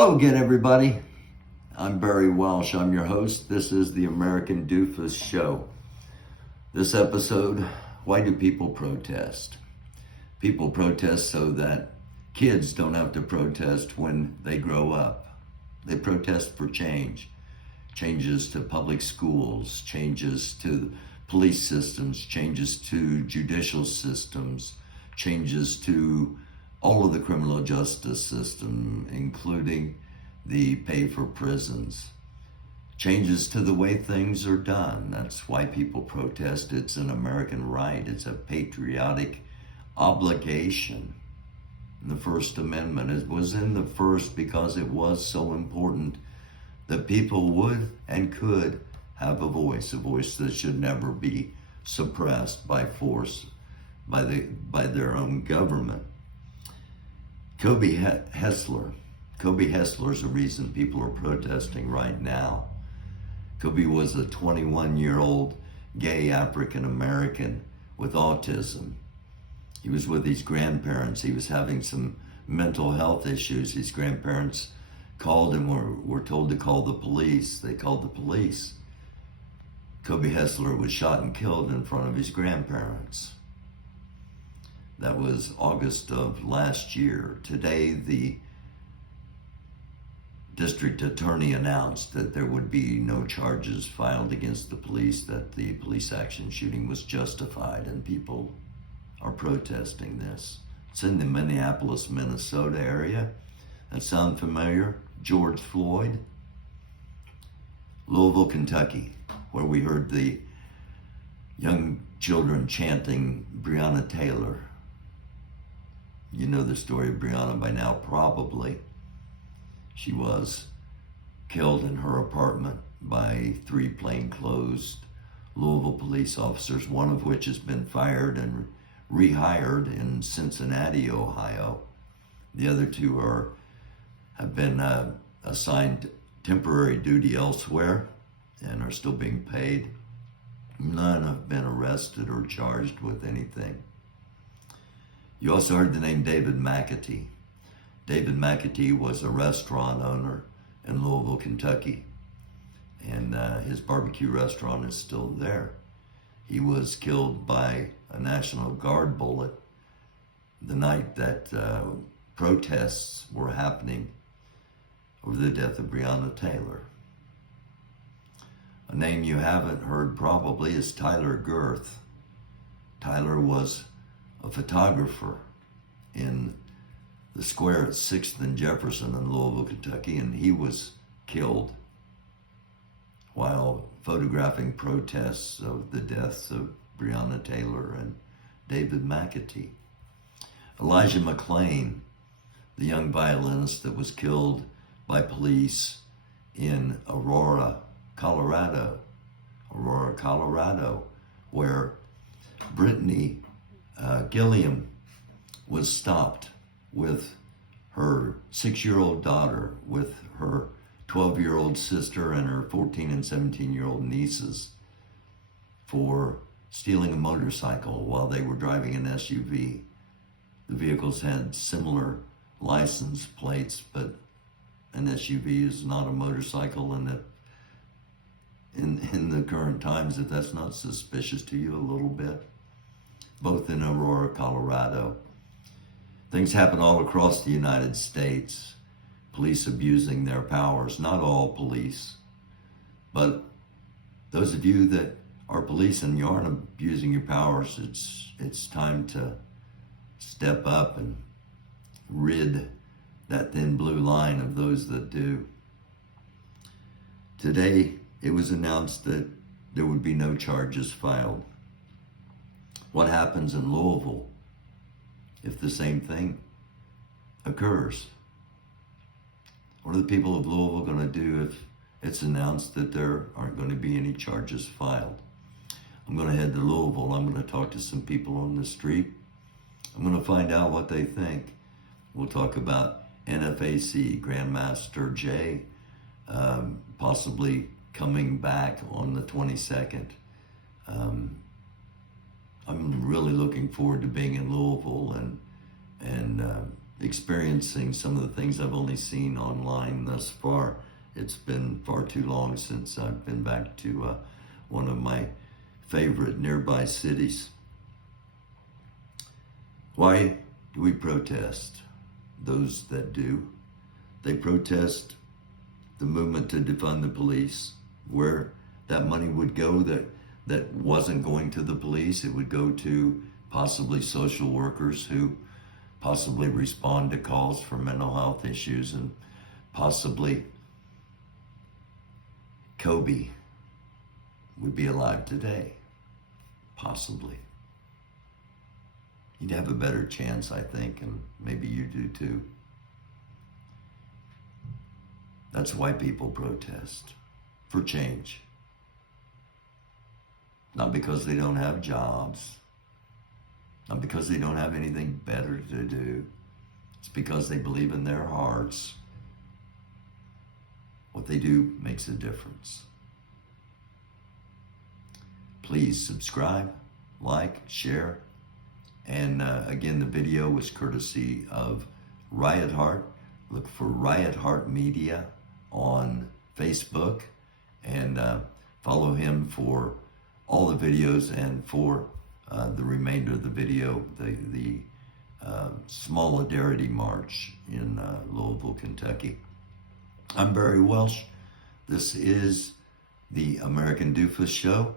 Hello again, everybody. I'm Barry Welsh. I'm your host. This is the American Doofus Show. This episode, why do people protest? People protest so that kids don't have to protest when they grow up. They protest for change. Changes to public schools, changes to police systems, changes to judicial systems, changes to all of the criminal justice system, including the pay for prisons. Changes to the way things are done. That's why people protest. It's an American right. It's a patriotic obligation. The First Amendment, it was in the first because it was so important that people would and could have a voice that should never be suppressed by force, by their own government. Kobe Hessler is the reason people are protesting right now. Kobe was a 21-year-old gay African American with autism. He was with his grandparents. He was having some mental health issues. His grandparents called and were told to call the police. They called the police. Kobe Hessler was shot and killed in front of his grandparents. That was August of last year. Today, the district attorney announced that there would be no charges filed against the police, that the police action shooting was justified, and people are protesting this. It's in the Minneapolis, Minnesota area. That sound familiar? George Floyd. Louisville, Kentucky, where we heard the young children chanting Breonna Taylor. You know the story of Breonna by now, probably. She was killed in her apartment by 3 plainclothes Louisville police officers, one of which has been fired and rehired in Cincinnati, Ohio. The other 2 have been assigned temporary duty elsewhere and are still being paid. None have been arrested or charged with anything. You also heard the name David McAtee. David McAtee was a restaurant owner in Louisville, Kentucky, and his barbecue restaurant is still there. He was killed by a National Guard bullet the night that protests were happening over the death of Breonna Taylor. A name you haven't heard probably is Tyler Girth. Tyler was a photographer in the square at 6th and Jefferson in Louisville, Kentucky, and he was killed while photographing protests of the deaths of Breonna Taylor and David McAtee. Elijah McClain, the young violinist that was killed by police in Aurora, Colorado, where Brittany Gilliam was stopped with her 6-year-old daughter, with her 12-year-old sister and her 14 and 17-year-old nieces for stealing a motorcycle while they were driving an SUV. The vehicles had similar license plates, but an SUV is not a motorcycle, and that in the current times, if that's not suspicious to you a little bit. Both in Aurora, Colorado. Things happen all across the United States. Police abusing their powers. Not all police, but those of you that are police and you aren't abusing your powers, it's time to step up and rid that thin blue line of those that do. Today, it was announced that there would be no charges filed. What happens in Louisville if the same thing occurs? What are the people of Louisville going to do if it's announced that there aren't going to be any charges filed? I'm going to head to Louisville. I'm going to talk to some people on the street. I'm going to find out what they think. We'll talk about NFAC, Grandmaster Jay, possibly coming back on the 22nd. I'm really looking forward to being in Louisville and experiencing some of the things I've only seen online thus far. It's been far too long since I've been back to one of my favorite nearby cities. Why do we protest? Those that do, they protest the movement to defund the police, where that money would go that wasn't going to the police. It would go to possibly social workers who possibly respond to calls for mental health issues, and possibly Kobe would be alive today. Possibly. You'd have a better chance, I think, and maybe you do too. That's why people protest, for change. Not because they don't have jobs, not because they don't have anything better to do. It's because they believe in their hearts what they do makes a difference. Please subscribe, like, share. And again, the video was courtesy of Riot Heart. Look for Riot Heart Media on Facebook, and follow him for all the videos, and for the remainder of the video, the Solidarity March in Louisville, Kentucky. I'm Barry Welsh. This is the American Doofus Show.